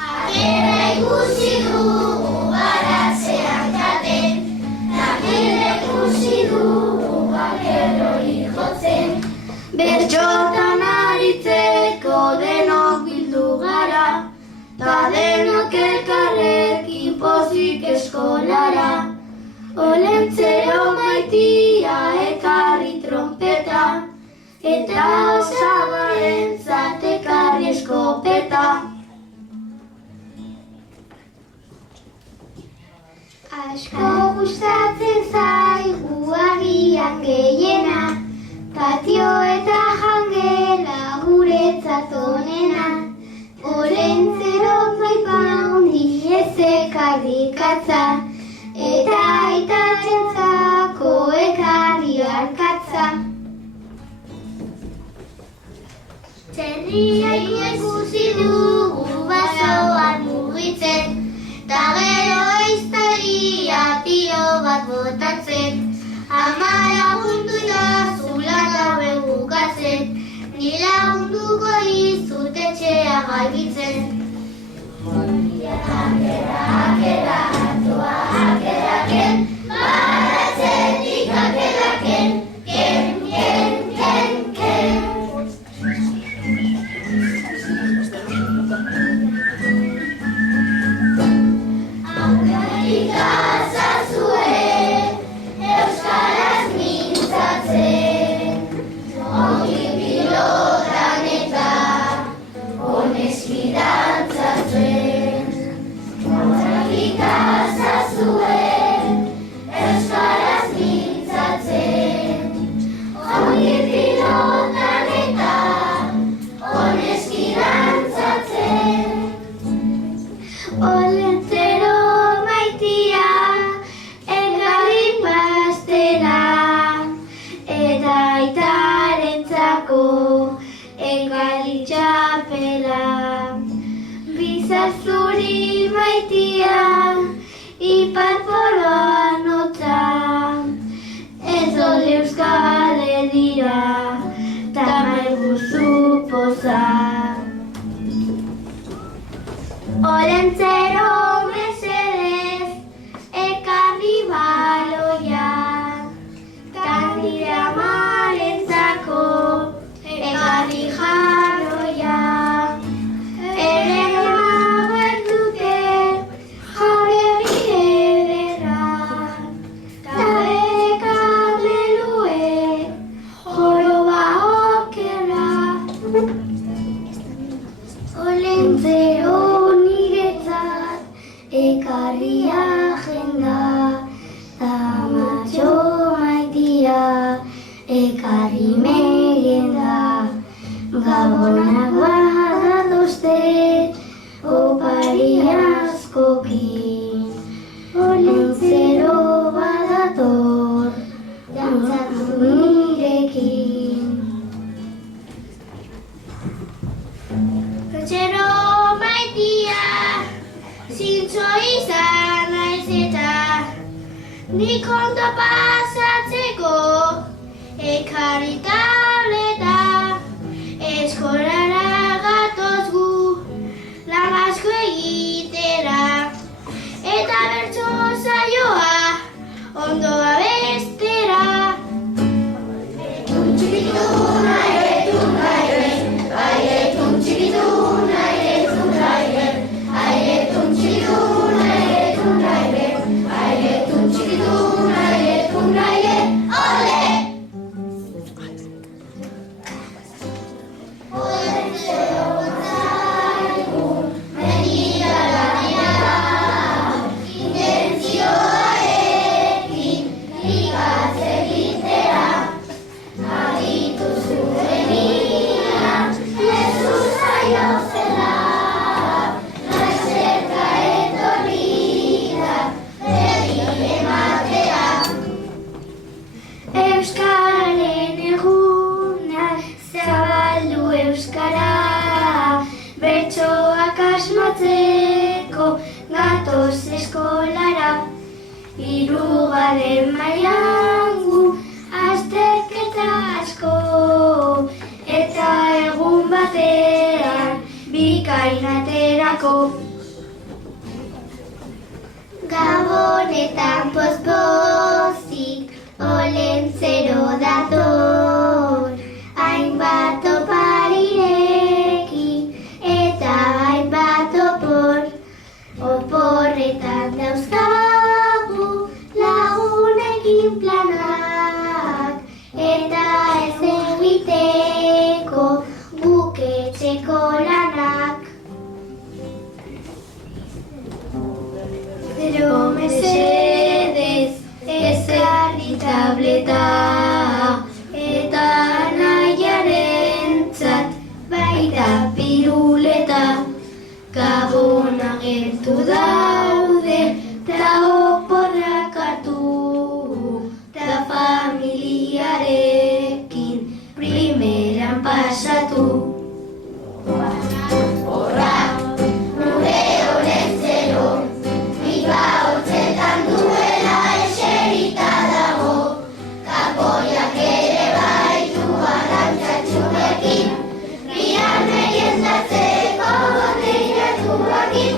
Akera ikusi dugu baratzean jaten, akera ikusi dugu bakerroi jotzen. Bertxotan aritzeko denok bildu gara, ta denok elkarrekin pozik eskolara. Olentzero Maitia ekarri trompeta, eta Osagarentzat ekarri eskopeta. Asko gustatzen zaigu agian gehiena, patio eta jangela guretzat onena. Olentzero Maipaundi ez ekarri katza, eta aitarentzako ekarri arkatza. Txerria ikusi dugu basoan mugitzen, ta gero ehiztaria tiro bat botatzen. Ama lagundu idazu lan hauek bukatzen, ni lagunduko dizut etxea garbitzen. Akera, atoa, akera, ken, baratzetik akera, ken, ken, ken, ken, ken. Aukerik azazue, euskaraz mintzatzen, ongi pilotan eta oneski dantzatzen. Aukerik azazue, euskaraz mintzatzen, ongi pilotan eta oneski dantzatzen. Olentzero Maitia ekarri pastela, eta aitarentzako ekarri txapela. Bizazuri Maitia, ipar poroan hotza, ez ole Euskal Herrira, ta maiguzu poza. Olentzero mesedez, ekarri baloia, kandira marentzako, ekarri jarroia. Ere hauek dute jauregui ederra, ta ekameluek joroba okerra. Olentzero ekarri agenda, ta Matxo Maitia ekarri merienda. Gabonak badatozte opari askokin, Olentzero badator dantzatu nirekin. Olentzero Maitia zintzo izan naiz eta nik ondo pasatzeko ekarri tableta. Eskolara gatoz gu lan asko egitera, eta bertso saioa ondo abestera. Etun txikituna, etun gairen, bai etun txikituna, etun gairen. Airetun txikituna, airetun gairen, airetun txikituna, airetun gairen, ole! Olentzero batzaigu, mendia lanera, intentzioarekin ikatz egitera. Aditu zuenian, Jesus zaio zela. Euskararen eguna zabaldu euskara, bertsoak asmatzeko gatoz eskolara. Hirugarren mailan gu azterketa asko, eta egun bat zainaterako. Gabonetan poz-pozik olentzero dator, hainbat oparirekin eta hainbat opor. Oporretan dauzkagu lagunekin planak, eta ez egiteko guk etxeko lanak. Pero mesedez ezarri tableta, eta nahiarentzat baita piruleta. Gabon agertu daude, ta oporrak hartu, ta familiarekin primeran pasatu. Horra, nure olentzero, biba hotzetan duela eserita dago, kapoiak ere baitu arrantzatxunekin, bihar meriendatzeko botellatuakin.